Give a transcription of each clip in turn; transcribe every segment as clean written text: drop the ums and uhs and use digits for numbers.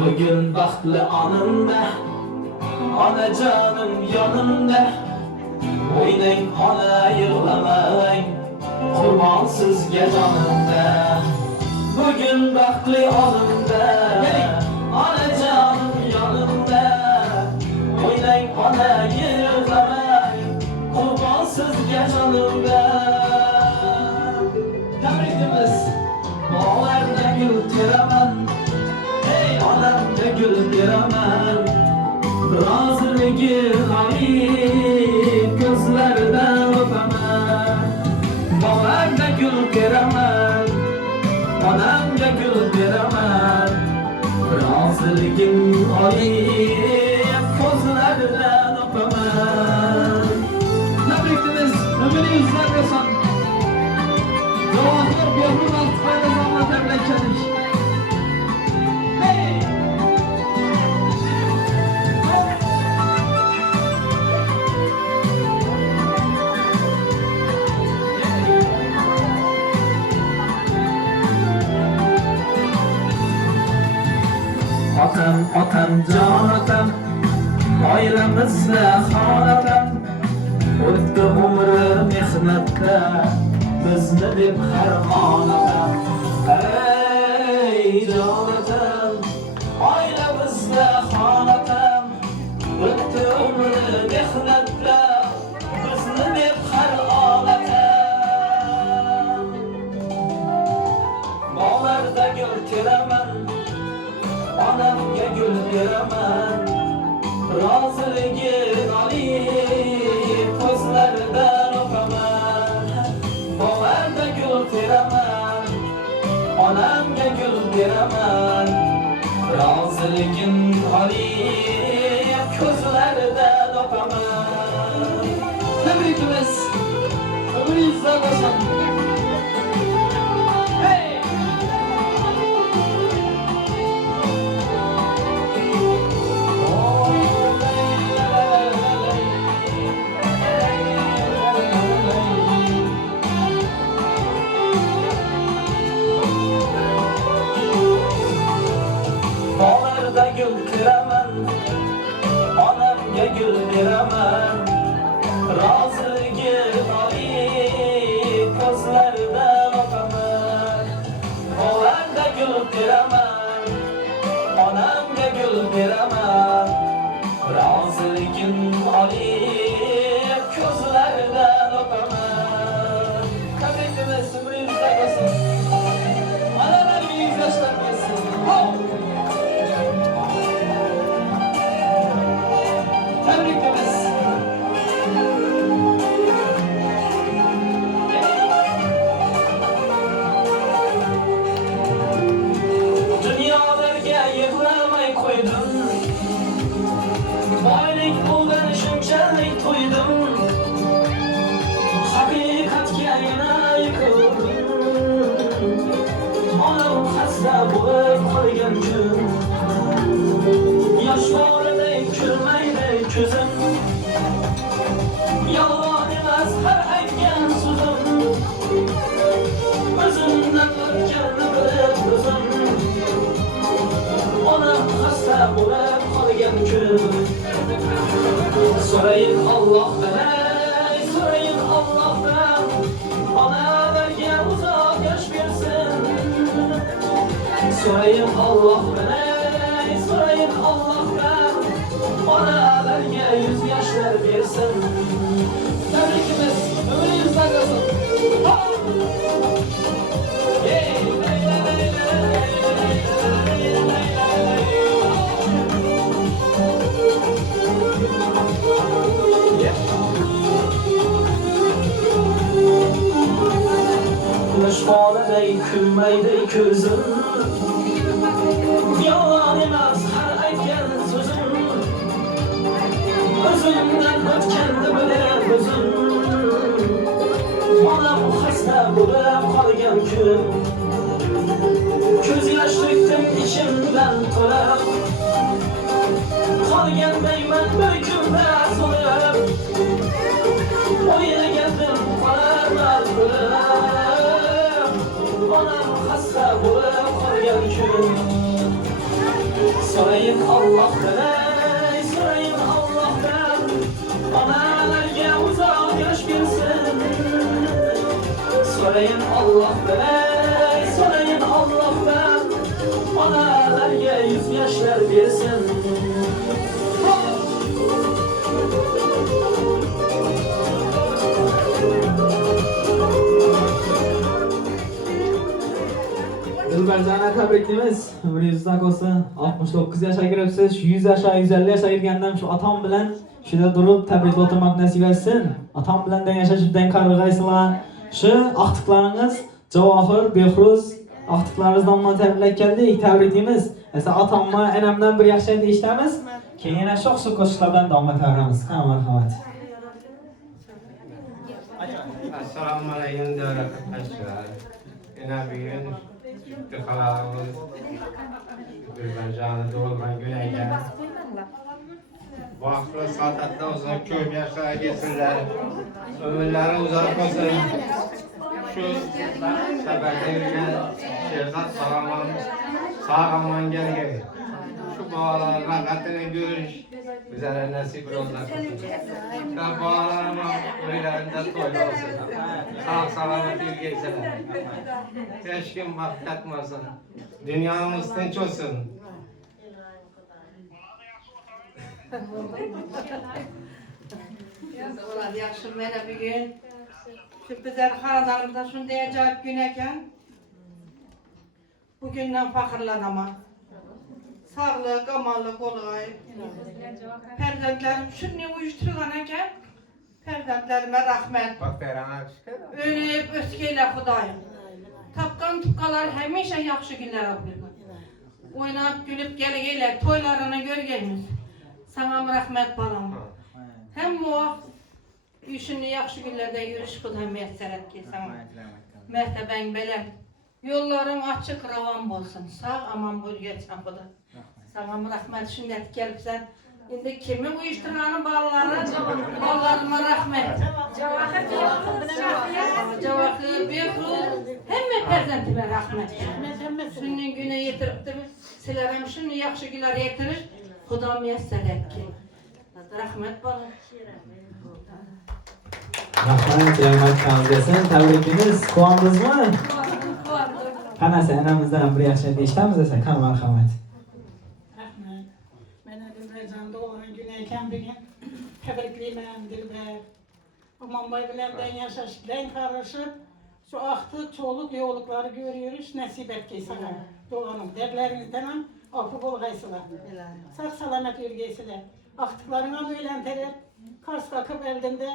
Bugün baxtli onimda, onajonim yonimda. O'ynang ona yig'lamang, qurbon sizga jonimda. Bugün baxtli onimda, onajonim yonimda. O'ynang ona yig'lamang, qurbon sizga jonimda. Tabriklaymiz. Bog'larda gul teraman, onamga gul beraman. Roziligi g'ayib ko'zlaridan o'paman. Bog'larda gul teraman, onamga gul beraman. Roziligim g'ayib ko'zlaridan o'paman. Tabriklaymiz. Umringiz uzun bo'lsin. Javohir Behruz Altifayda zamonlar bilan keldik. Otam, jon otam, oilamizda xonatam. O'tdi umri mehnatda, bizni deb har onatam. Ey jon otam, oilamizda xonatam. O'tdi umri mehnatda, bizni deb har onatam. Bog'larda gul teraman, onamga gul beraman. Roziligi g'ayib ko'zlaridan o'paman. Bog'larda gul teraman, onamga gul beraman. Roziligim g'ayib ko'zlaridan o'paman. Tabriklaymiz. Umringiz uzun bo'lsin. Bog'larda gul teraman, onamga gul beraman. Roziligi g'ayib ko'zlaridan o'paman. Bog'larda gul teraman, onamga gul beraman. Roziligim g'ayib ko'zlaridan o'paman. Tabriklaymiz. Umringiz uzun bo'lsin. Onalaringiz yoshlar bo'lsin. Tabriklaymiz. Dunyolarga yig'lamay qo'ydim, boylik bo'lgan shunchalik to'ydim. Haqiqatga yana yiqildim, onam xasta bo'lib qolgan kun. Yosh boriday kulmaydi ko'zim, yolg'on emas har aytgan so'zim. O'zimdan o'tganni bilib o'zim, onam xasta bo'lib qolgan kun. So'rayin Allohdan, so'rayin Allohdan, onalarga uzoq yosh bersin. So'rayin Allohdan, so'rayin Allohdan, onalarga yuz yoshlar bersin. Tabriklaymiz. Umringiz uzun bo'lsin. Quyosh boladay kulmaydi ko'zim, yolg'on emas har aytgan so'zim. O'zimdan o'tganni bilib o'zim, onam xasta bo'lib qolgan kun. Ko'z yosh to'kdim ichimdan to'lib, qolgandayman bo'ykimda so'lib. O'ylagandim qolarman o'lib, onam xasta bo'lib qolgan kun. Sorayım Allah'tan, sorayım Allah'tan, analarga uzak yaş versin. Sorayım Allah'tan, sorayım Allah'tan, analarga 100 yaşlar versin. Dilbercan'a tebrikimiz. Ömrünüzden olsun. 69 yaşa giripsiz, 100 yaşa, 150 yaşa girgenden şu atam bilen şurada durup tebrik oturmak nasip etsin. Atam bilen den yaşaşıp den karıgaysılar. Şu aktıklarınız Cevahir, Behruz aktıklarınızdan bana tebrik geldik. Tebrikimiz. Mesela atamma enemden bir yaşaydı işlemiz. Keyine çok su koşullardan devam edebiliriz. Tamam merhamet. Assalamu alaikum değerli arkadaşlar. Yine bir gün iftihlarımız Dilbercan'ı doğurgan güneyken vakfı saadatta olsun, köp yaşlara geçsinler, ömürleri uzak olsun. Şu sebepte yürüyen Şehzat Sağaman gel. Şu bağların rakatını görüş bize nasip olacak. Şu bağlarıma öylerinde toyda olsun. Sağ selamet yürüyecekler. Hiç kim mahvetmesin. Dünyamız tinç olsun. Ulan yaxşı mənə bir gün şu bizler xanadlarımızda şunday acayip gün eken bugünden fakirlanamam. Sağlık, amanlık olayım. Pərzəndlərim şunday uyuşturğan eken pərzəndlərimə rahmet. Bak Ferhan'a Ölüb öskeylə Xudayım. Tapqan tupqalar həmişə yaxşı günlər olur. Oynayıp gülüp gələ toylarını görgəyimiz. Sana rahmet balam. Hem o düşünü yaxşı günlərdə yürüş Xuday məsləhət ki sana. Mərtəbən belə. Yolların açıq ravan olsun. Sağ aman buyur geçən Xuda. Sana rahmet şimdi gelipsən. İndi kimi uyuşturğanın ballarıma rahmet. Cavahir, Behruz, həmmə pərzəntimə rahmet. Şunun günə yetiribdir. Silərəm şunu yaxşı günlər yetirir. Xuda məsləhət ki. Rahmet bana. Rahmet, rahmet kalmasın. Tebrikimiz. Kuandınız mı? Kanası enemizden bir yaşaydı işlemiz ise kan merhamet. Rahmet. Ben Dilbercan'da olan güneyken bir gün tebrikliyim Dilber. Aman bay bilenden yaşaşıktan karışıp şu aktı çoluk yolukları görüyoruz nasip et ki sana. Doğanım derlerinizden afı bol gaysılar. Sağ salamet yürgeysiler. Aktıklarına böylenterip Kars kakıp eldinde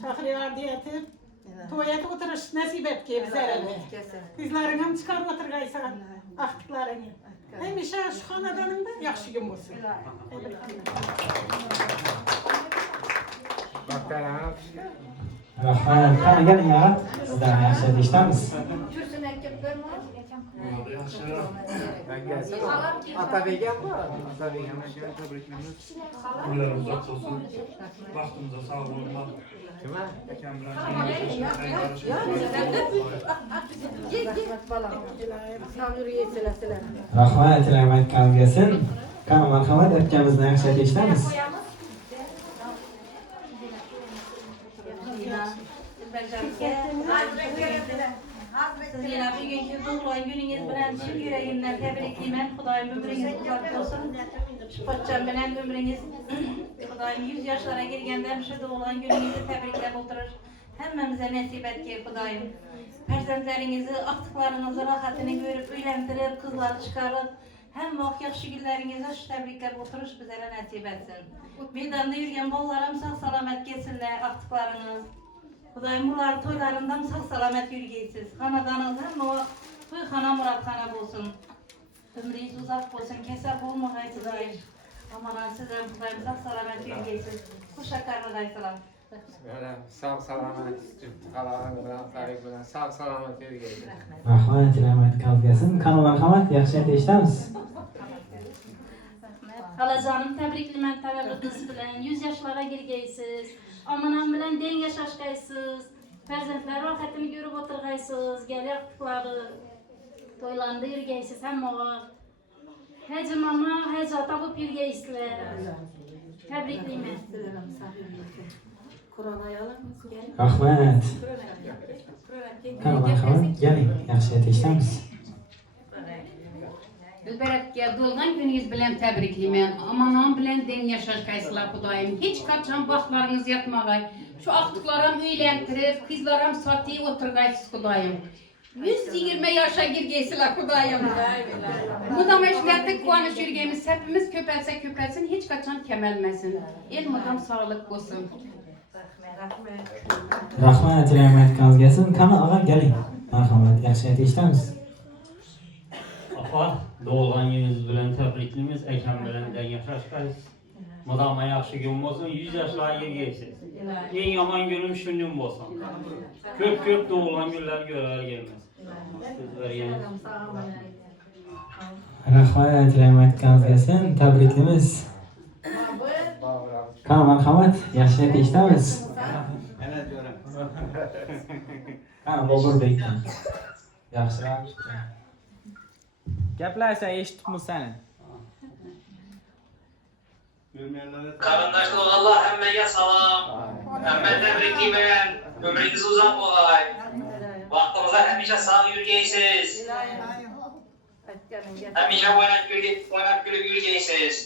şahriyer diyetip tuvalete oturuş nasip et ki bize evet. Bizlerin hem çıkar otur gaysan aktıklarını. Hem işe şu hanadanında yaxşı gün olsun. Bak Ferhan'a Rahmet, kanı gelin ya. Sizden yaşaydı işlemiz. Kürsün erkekler mi? ben gelsene. Atabeygen var. Atabeygen Ömürler uzak olsun. Bahtımıza sağ olun. kime? Rahmet, rahmet kalmasın. Kanı merhamet erkemizden yaşaydı işlemiz. Siz yine bir günkü doğulan gününüz bilen tüm yüreğimden tebrikliyim. Xudayım ömrünüz uzak olsun. Şu paçam bilen ömrünüz Xudayım 100 yaşlara girgenden şu doğulan gününüzü tebriklep oturur. Hemmemize nasip et ki Xudayım. Perzentlerinizi, aktıklarınızı, rahatını görüp, öğlendirip, kızları çıkarıp hem vak yaxşı günlerinizi şu tebriklep oturuş bizlere nasip etsin. Meydanda yürüyen bollarım sağ salamet geçsinler, aktıklarınız. Xudayım bunlar toylarından sağ salamet yürüyesiz. Hanadanız hem o toy xana murat xana bolsun. Ömrünüz uzak bolsun, keser bolmagay Xudayım. Aman sizden Xudayım sağ salamet yürüyesiz. Kuşaklarına daysalar. Böyle sağ salamet, iftihlarım bilen, sahip bilen, sağ salamet yürüyecekler. Rahmet, rahmet kalmasın. Kanı merhamet yaşaydı işlemiz. Halacanım tebriklimen təvəllüdünüz bilen 100 yaşlara girgeysiz. Amanam bilen den yaşaşqaysız. Perzentler rahatını görüp oturgaysız. Gel yaptıkları toylandı yürgeysiz hem oğa. Hacı mama, hacı ata bu pirgeysler. Tebrikliyim. Rahmat. Qani marhamat, keling, yaxshi aytishamiz. Dilberetke dolgan gününüz bilen tebrikliyim. Amanam bilen den yaşaşkaysılar Kudayım. Hiç kaçan baklarınız yatmagay. Şu aktıklarım üylentirip, kızlarım satıyı oturgaysız Kudayım. 120 yaşa girgeysiler Kudayım. Bu da meşguliyette kuanış yürgemiz hepimiz köpelse köpelsin, hiç kaçan kemelmesin. El mudam sağlık olsun. Rahmat, aytganingiz kelsin. Qani og'am, keling. Marhamat, yaxshi aytishamiz. Apa, doğulgan gününüz bilen tebriklimiz, ekan bilen den yaşaşkayız. Madama yaxşı gün olsun, 100 yaşlara girgeysiz. En yaman günüm şunun olsun. Köp doğulgan günler görer gelmez. Söz vergeniz. Rahmat, aytganingiz kelsin. Tabriklaymiz. Qani marhamat, yaxshi aytishamiz. Qani Boburbekdan. Yaxshiroq. Gaplarsa eshitibmiz seni. Qarindoshlar Allah hammaga salom. Hamma tabriklayman. Ömringiz uzoq bo'lay. Vaqtimizda hamisha sog' yurgaysiz. Hamisha o'ynab kulib yurgaysiz.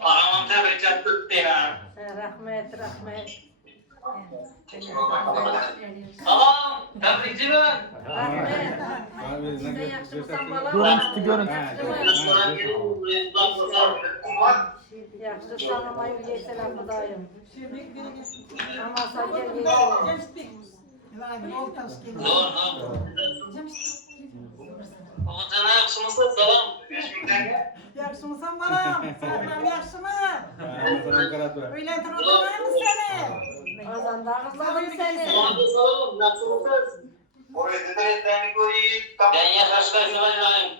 Ağamam tabriklab turibman. Rahmat. Salom, tabriklayman. Görüntü görüntü. Yaxshi salom yurgaysilar Xudoyim. Amma salga Oğuzhan'a yaxshimisiz? Salom. Görüşmekten. Yaxshimisan bolam? Sağlam yaxshimi? Uylantirib o'tirmaymiz seni. Ozandag'i seni. Salom, yaxshimisiz? Ben yaşaşkay şulaylayım.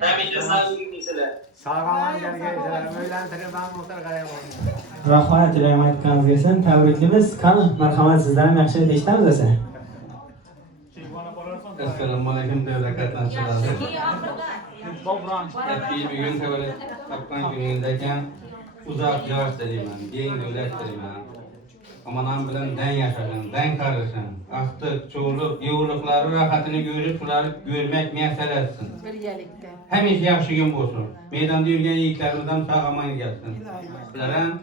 Hamice sağ yurgaysilar. Sağlam gelgeydiler, öylentirip ben muhtar Rahmat, aytganingiz kelsin. Tabriklaymiz. Qani marhamat, sizlar ham yaxshi aytishamiz esa. Assalomu alaykum davlat qatnashchilari. Eski bir gün tavallud topgan güningizda ekan uzoq yosh dilayman, keng davlat dilayman. Amanam bilan den yaşasın, den karışın. Aktık, çoğuluk, yoğurlukları rahatını görüp şuları görmek meselesisin. Hemiz yaxşı gün olsun. Meydanda yürüyen yiğitlerimizden sağ aman gelsin. Sizlerin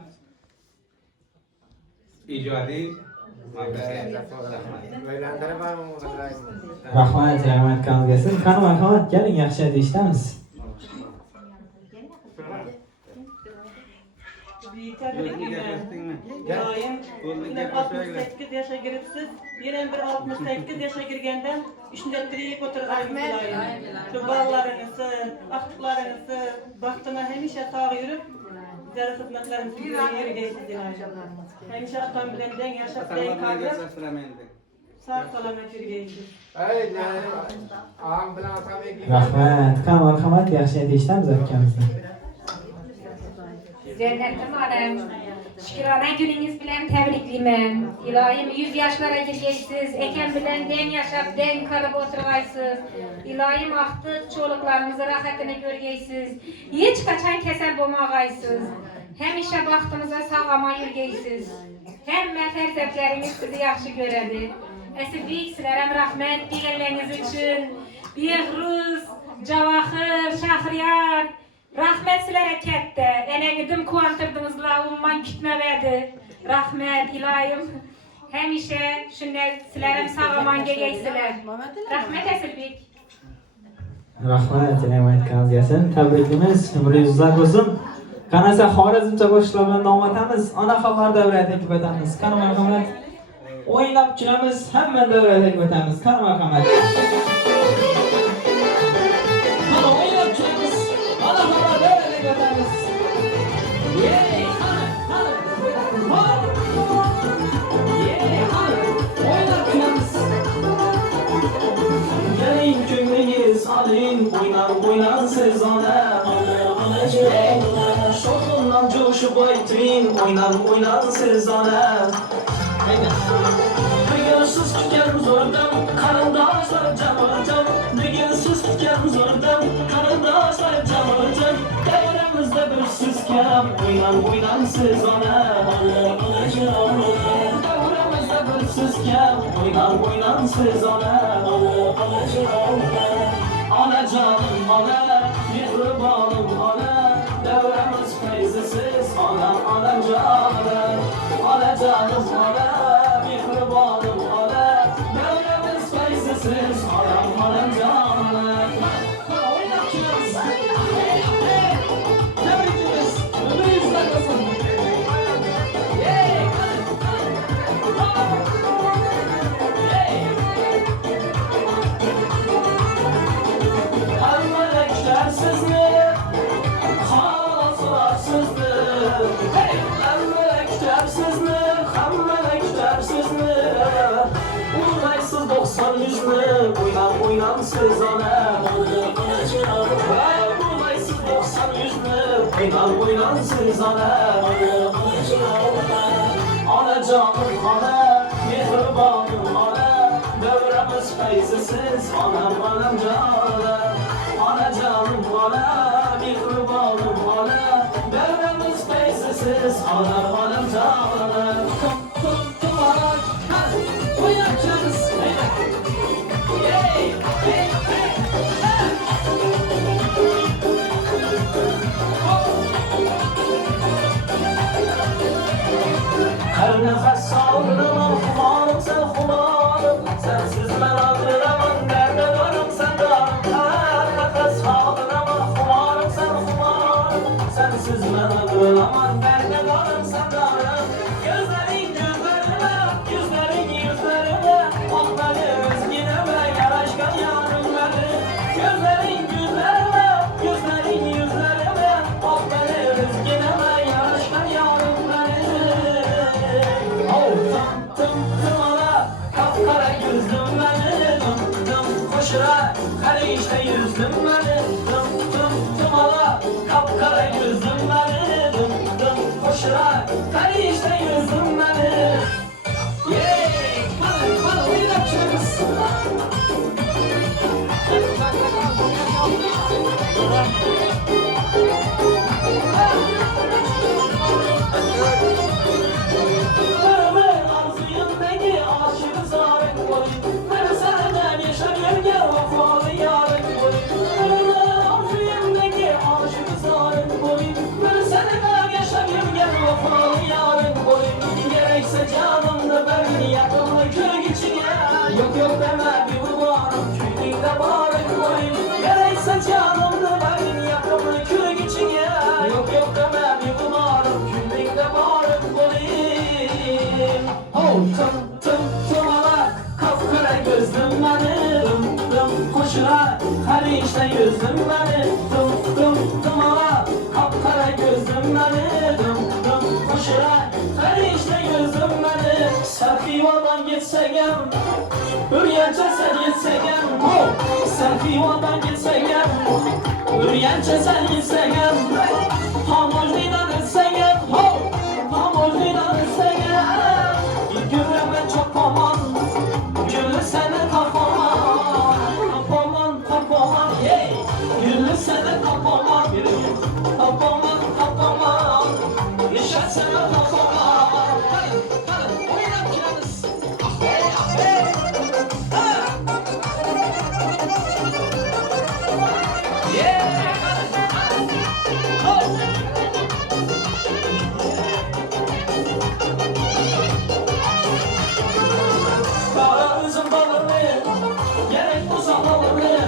icadi Rahmat, aytganingiz kelsin. Qani marhamat, keling, yaxshi aytishamiz. Daim yine 68 yaşa giripsiz, yine bir 68 yaşa girgenden üçünde diriyip oturgan Xudoyim. Şu balalarınızı, aktıklarınızı, baktığına hemişe sağ yürüp, bizlere hizmetlerinizi yürüyeceksiniz inşallah. Hemişe atam bilen den yaşap den kalbim, sağ salamet yürüyeceksiniz. Rahmat, qani marhamat, yaxshi aytishamiz akamizni. Cennetim alem. Şükürana gününüz bilen tebrikliyim. İlahim 100 yaşlara girgeysiz, eken bilen den yaşap, den kalıp oturgaysız. İlahim aktık çoluklarımızı rahatını görgeysiz. Hiç kaçan keser bomagaysız. Hem işe baktığımıza sağama yürgeysiz. Hem meferzetleriniz sizi yaxşı göredi. Esi büyüksülerem rahmet diyenleriniz için. Bihruz, Cavahir, Şahriyar. Rahmet sizlere kette. Enenidim kuantırdınızla umman kütmeverdi. Rahmet ilahim. Hemişe şunlar sizlerim sağlaman geleysiler. Rahmet Esilbek. Rahmat, aytganingiz kelsin. Tabriklaymiz. Umringiz uzoq bo'lsin. Qani esa Xorazmcha qo'shiqlar bilan davom etamiz. Ona xabar davra taklif etamiz. Qani marhamat. O'ynab kulamiz, hamma davra taklif etamiz. Qani marhamat. Qani o'ynab kulamiz. Ona xabar davra taklif etamiz. Yey, qani. Yey, qani. O'ynab kulamiz. Keling ko'nglingiz oling, o'ynansiz ona. Sho'ximdan jo'shib ayting, o'ynansiz ona. Agar siz kutgan huzurdan kam, o'ynamsiz ona. Davramizda bir siz kam, o'ynamsiz ona. Onajonim ona, mehribonim ona, davramiz fayzisiz onam onajonim. Onajonim ona, mehribonim ona, davramiz fayzisiz onam onajonim. O'ynab kelamiz. Tabriklaymiz. Umringiz uzoq bo'lsin. Oynamsiz ona. Bulaysiz 90 yüzlü, oynamsiz ona. Onajonim ona, mehribonim ona, davramiz fayzisiz onam onajonim. Onajonim ona, mehribonim ona, davramiz fayzisiz onam onajonim. Tum ona, o'ynab kelamiz. Her nefes sağlığım, kumarım sen kumarım. Sensiz ben ağlıramam, nerede varım sen varım. Her nefes sağlığım, kumarım sen kumarım. Sensiz ben ağlıramam, nerede varım sen varım. Gözlerin gözlerime, yüzlerin yüzlerime, ah beni özgüneme, yaraşkan yarım beni. Gözlerin gözlerime, yüzlerin yüzlerime, ah beni özgüneme, yaraşkan yarım beni. Tım ala, kapkara yüzlüm beni. Tım koşura, her işte yüzlüm beni. Tım ala, kapkara yüzlüm beni. Tım koşura, her işte yüzlüm beni. Bana oynayalım şurası. Yok deme bir varım, küllükte barın koyayım. Gerekse canımda benim yakımı kürek içine. Yok deme bir varım, küllükte barın koyayım. Tım ala, kapkara gözlüm beni. Tım koşura, her işte yüzlüm beni. Tım ala, kapkara gözlüm beni. Tım koşura, her işte yüzlüm beni. Serfivadan geçsegem, Üryençe sen gitsegem, Serfivadan gitsegem, Üryençe sen gitsegem, Hamurli'den etsegem, Hamurli'den etsegem. Gülüme çok aman, gülü seni kapaman, kapaman, hey. Gülü seni kapaman, kapaman, nişan seni kapaman. Hadi, oynayalım canız. Kara üzüm balını, gerek olsa halını.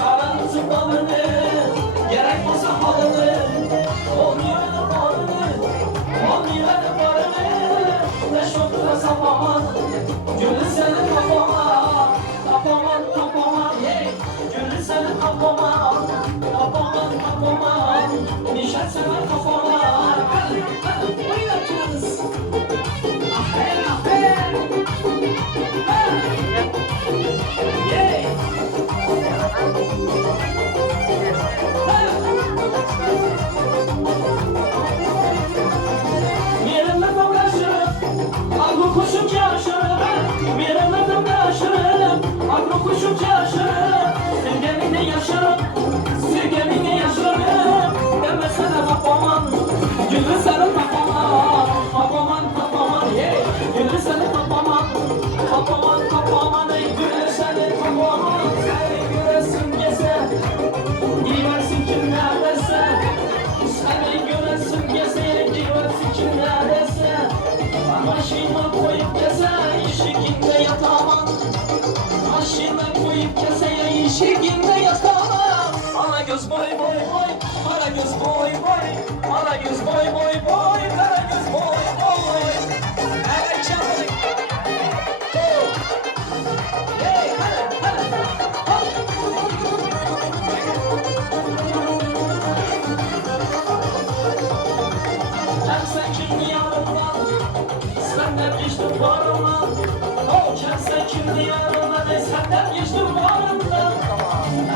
Kara üzüm balını, gerek olsa halını. Olmuyor barını, ne şokta sapaman. Gülü seni kapaman, hey. Gülü seni kapaman, nişan seni kapaman. Hadi, oynatıyoruz. Aferin. Yerime dolaşırım, algı kuşum yaşırım. Yerime dolaşırım. Başına koyup keseye yeşilginde yatamam. Ana göz boy boy boy, kara göz boy boy, ana göz boy boy boy, kara göz boy boy. Evet canım. Hey, hadi, hadi. Sen şimdi yanımdan, senden geçtim varımdan. Sen şimdi yanımdan, senden geçtim varımdan.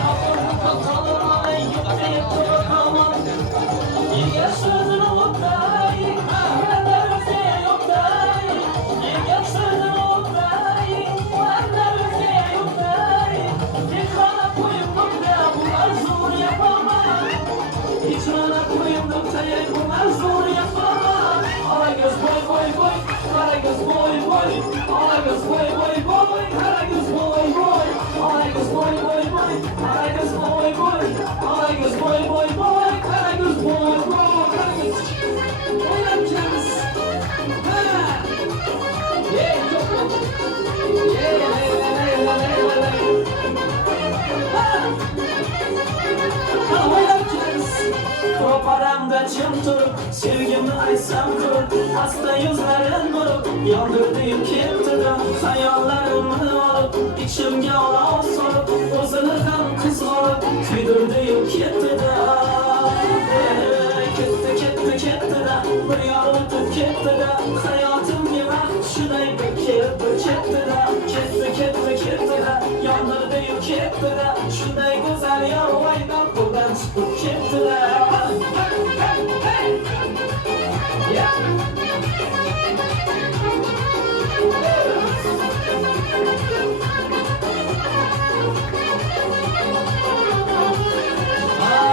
Aklımı katalım, ay gitti yetti bakamam. Yenge sözünü oktay, benden öteye yoktay. Yenge sözünü oktay, benden öteye yoktay. Ekrana koyup noktaya bunlar zor yapamam. İçine koyup noktaya bunlar zor yapamam. Ala göz boy boy boy, kara göz boy boy. Ala göz boy boy boy, kara göz boy boy. Ala göz boy boy boy, kara göz boy boy. Ala göz boy boy boy, kara göz boy boy. Kara göz. Oynayacağız. Ha. Yeah, çok mu? Paramda çımtırıp, sevgimi aysam kırıp, hasta yüzlerin vurup, yandırdığım kimdi de, hayallerimi alıp, içimge olav sorup, uzunurken kız olup, küydürdüğüm kimdi de. Ketti de, bir yarılıp ketti de, hayatım gibi şuday bir ketti de, yandırdığım ketti de, şuday güzel yarvaydan buradan çıkıp ketti de.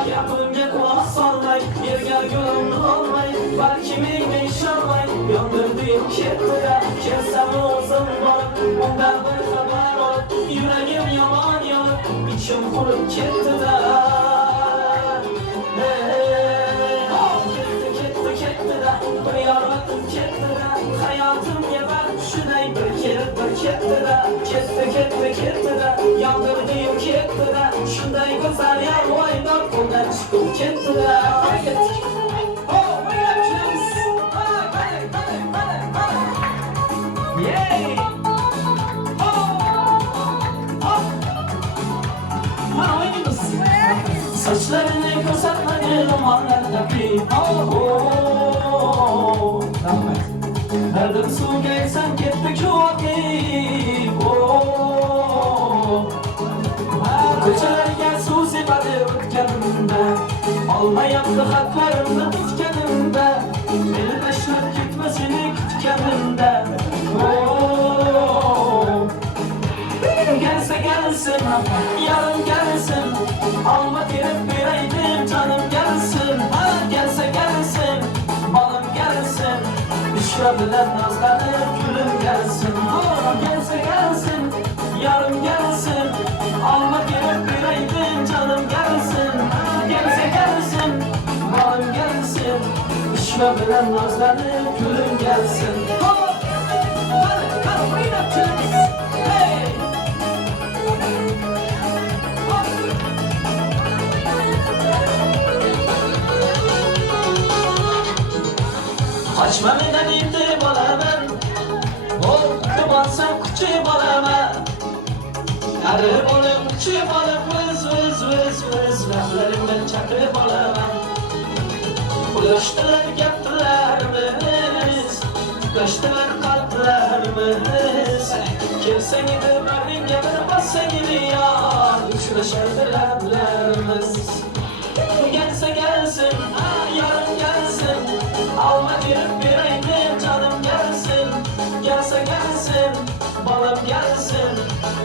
Yapınca kulak sallay, yer gel gönlümde olmay. Belki meyve inşallah, yandırdığım kettire. Kelsem olsun barıp, ondan bir haber olup, yüreğim yaman yanıp, içim kurup kettire. Kettire, bir yarladım kettire. Hayatım geber, şunay bir kettire. Kettire, yandırdığım kettire. Şunday güzel yarvaydan koldan çıkıp kettire. Oh, wait up, James! Yay! Ha, oynayınız. Saçlarını kısaltmadı romanlardaki. Rahmet. Nereden su gelsen gittik şu vakit. Köçelerge su sipadi ötkenimde, almayandı haklarımda tutkenimde, beni beşler gitmesini kütkenimde. Gelse gelsin, yarın gelsin, alma girip bireydim canım gelsin. Gelse gelsin, balım gelsin, düşürebilen nazlanır gülüm gelsin. Gelse gelsin, yarın gelsin, alma girip bireydim canım gelsin. Gelse gelsin, balım gelsin, düşürebilen nazlanır gülüm gelsin. Hadi, oynatacağız. Hey! Kaçma neden indi bana ben, kumansam küçü bana ben. Yarı balım küçü balım vız, laflarımdan çakı bana ben. Ulaştılar geptilerimiz, tıkaştılar kalplerimiz. Kimse gibi benim gibi bassa gibi ya, uçlaşırdı lablerimiz. Gelse gelsin, yarın gelsin, alma girip bireydim canım gelsin. Gelse gelsin, balım gelsin,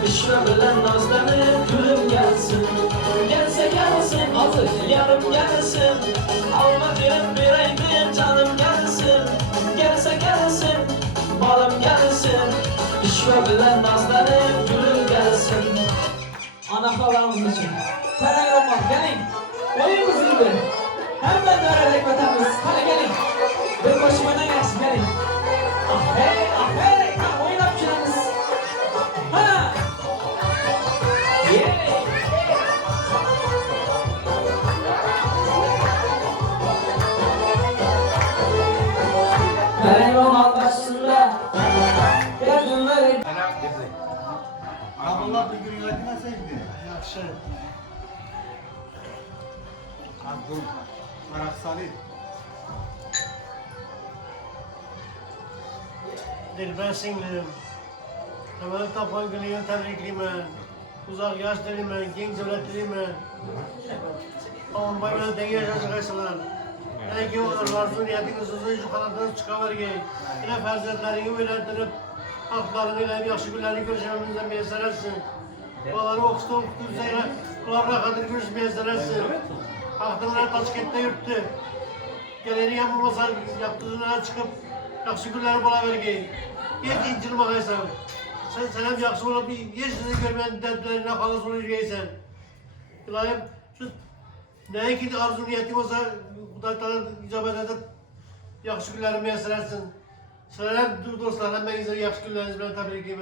düşürebilen nazlanıp gülüm gelsin. Gelse gelsin, yarın gelsin, alma girip bireydim canım gelsin. Gelse gelsin, balım gelsin, düşürebilen nazlanıp gülüm gelsin. Ana halamız için. Parayı olmaz, gelin. Oyunumuz iyiydi. Hemen öğrenerek vatanımız. Hadi gelin. Bir başımadan gelsin, gelin. Ah hey, ha, oyun yapacağız. Ha! günün nasıl gidiyor? Yaxşı. Abdul Marak Salih. Dilber singlim. Hemen tapan gününü tebrikliyim. Uzak yaş dilim, genç devlet dilim. Ama bayrağı denge yaşayacaklar. Belki o arzu niyetiniz uzun şu kanattan çıkavergeyin. Yine ferzetlerini öğrendirip haklarını ile yaxşı günlerini görüşmemizden müyesser etsin. Baları okustu üzere kulağına kadar görüş müyesser etsin. Aklımlar Taşkent'te yürüttü. Geleni yapılmasa yaptığına çıkıp yaxşı günleri bulavergeyin. Hiç incilmeysen. Sen hem yaxşı olup hiç sizi görmeyen dertlerine halas olacaksan. İlahim şu neye ki arzu niyetin olsa Kudaytlara icabet edip yaxşı günleri müyesser etsin. Sizler dostlar hem ben size yaxşı günleriniz bilen tebrik edeyim.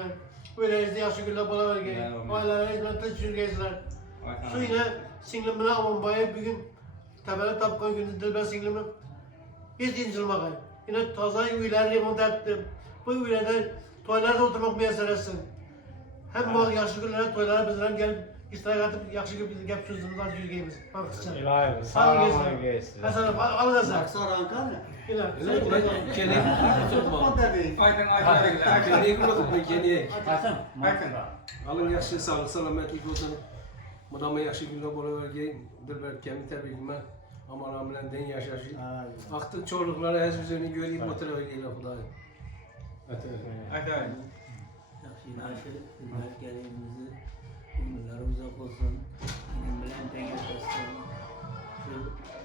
Böyleyizde yaxşı günler bulavergeyin. Aileleriniz bilen teşekkür Şu yine singlimine aman bayı bugün tebele tapkan günde Dilber singlimi hiç incilmeyin. Yine taze üyeleri remont ettim. Bu üyeler toylarda oturmak müyesser etsin. Hem bu yaxşı günlere toylara bizden gelip İstirahat edip yaxşı gibi gap sözümüzden yüzgeyimiz. Bak kısacağım. İlahi, sağlam gelsin. Hasan alın Hasan. Aksar Ankara ne? Alın yaxşı sağlık, salametlik olsun. Madama yaxşı günler bolavergeyin. Dilber kemi tebrikime. Aman bilen den yaşaşı. Aktık çocuklara her yüzünü göreyim oturuvergeyin Xudayım. Yaxşı naşı, Dilber gelinimizi ömürleri uzak olsun. Benim bilen denk yaşasın. Şu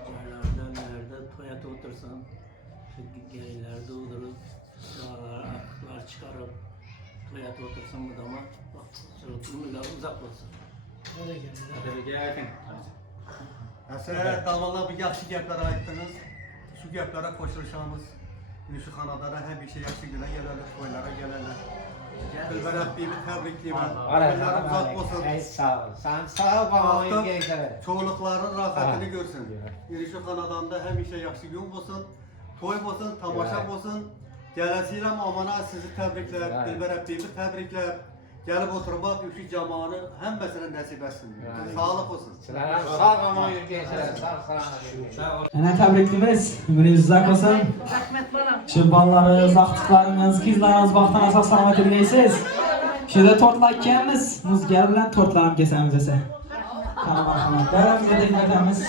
caylarda, nerede toyata otursan. Şu gelinlerde oturup, dağlar, akıklar çıkarıp toyata otursan bu dama. Bak, şu ömürler uzak olsun. Hasan tavalla bir yaxşı gaplar aytdınız. Şu gaplara qo'shilishamiz. Şu xonadonda hem bir şey yaxshi güne geladi, to'ylara geladi. Dilber Abbi'yi tebrikleyeyim. Ömürler uzak olsun. Sağ ol. Sen sağ ol bana gelsin. Çoğulukların rahatını görsün. Şu xonadonda hem bir şey yaxshi gün olsun. Toy olsun, tamaşa olsun. Gelesiyle amana sizi tebrikler, Dilber Abbi'yi tebrikler. Gelip oturmak şu camanı hem mesela nasip etsin. Sağlık olsun. Sağ ol gelsin. Sağ ol. Ana tebriklimiz, ömrünüz uzak olsun. Rahmet balam. Şu ballarınız, aktıklarınız, kızlarınız baxtan asal salamat edileysiz. Şurada tortlar ikimiz, muzgar bilen tortlarım kesemiz ese. Tamam. Deremize de gidemiz.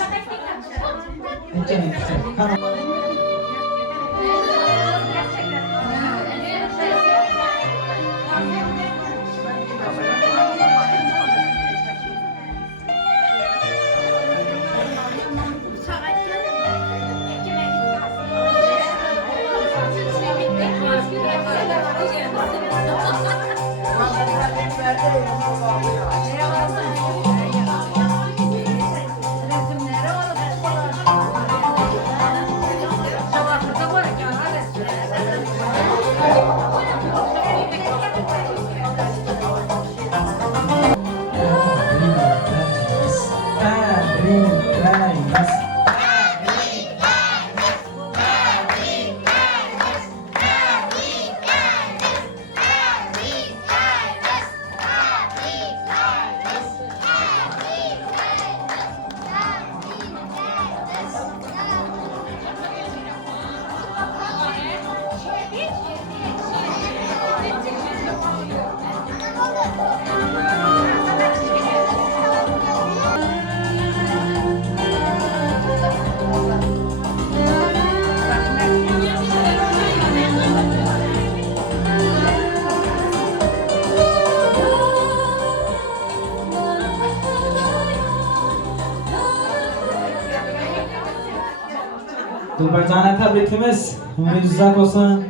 Dilbercan'a tebrikimiz, ömrünüz uzak olsun.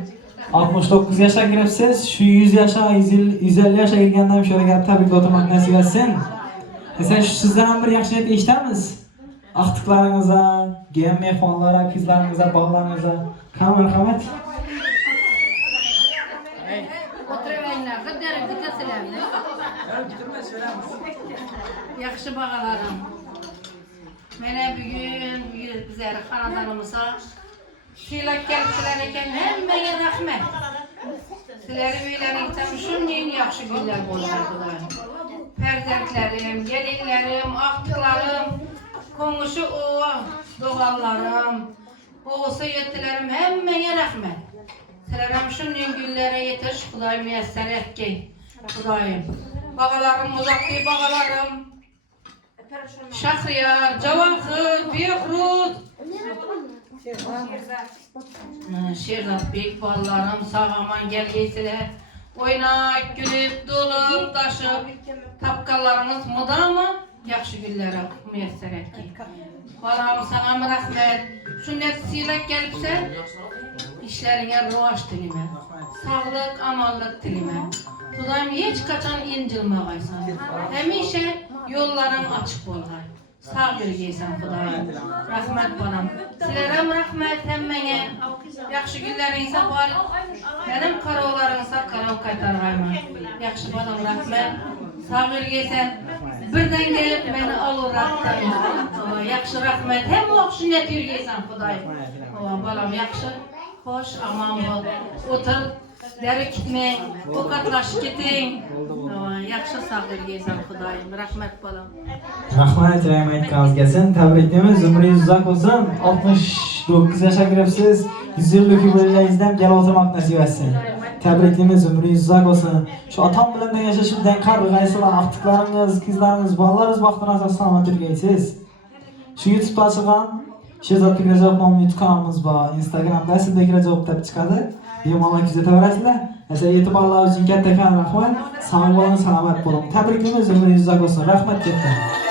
69 yaşa giripsiz, şu 100 yaşa, 150 yaşa girgenden şöyle gelip tebrikle oturmak nasip etsin. Sen şu sizden bir yaxşı niyet eşitemiz. Aktıklarınıza, gelen mehmanlara, kızlarınıza, bağlarınıza. Kan merhamet. Oturuverler, gıdırı gıdısılarını. Yaxşı bağalarım. Mene bugün bizleri xanadonumuza şilak kelipsiler eken hemmeye rahmet. Sizleri üylerin tam şunun yaxşı günler bollardılar. gelinlerim, gelinlerim, aktıklarım, konuşu ova, doğallarım, oğusu yettilerim, hemmene rahmet. Selam şunun günlere yetiş, Kudayım müyesser etki, Kudayım. Bağalarım, uzaklı bağalarım, Şahriyar, Cavahır, Biyokruz, Şerzat Bek ballarım, sağ aman gelgeysiler. Oynayıp, gülüp, dolup, taşıp, tapkallarımız mudama, yaxşı güllere müyesser etki. Balam sana rahmet, şu nefsiyle gelipse, işlerine ruaş dilime, sağlık, amallık dilime. Kudayım hiç kaçan incilmağaysan, hemişe yolların açık olgay. Sağ yürüyeysen Kudayım, rahmet balam. Silerem rahmet hemmene, yaxşı günlerinse var, benim karolarınsa karam kaytargayman. Yaxşı balam rahmet, sağ yürüyeysen, birden gelip beni alıraktan. Yaxşı rahmet, hem oqşı net yürüyeysen Kudayım. Balam yaxşı, hoş, aman bol, otur. Deri gitmeyin, okatlaşıp gitin. Yaxşı sağ yürüyeysen Kudayım, rahmet balam. Rahmat, rahmat kaz gelsin. Tebriklerimiz ömrünüz uzak olsun. 69 yaşa giripsiz. 100 yıllık yubileyinizden gel oturmak nasip etsin. Tebriklerimiz ömrünüz uzak olsun. Şu atam bilen de yaşaşıp denkar rıgaysılar, aktıklarınız, kızlarınız, balalarınız vaxtına asas selamet yürüyesiz. Şu YouTube'da açılan Şehzat Recep Mamlı YouTube kanalımız var. Instagram'da sizdeki Recep deb çıkadı. Yomonlar kuzataverasizlar. Mesela e'tiborlar uchun kattakon rahmat. Sog' bo'ling, salomat bo'ling. Tabriklaymiz, umringiz uzak bo'lsin. Rahmat katta.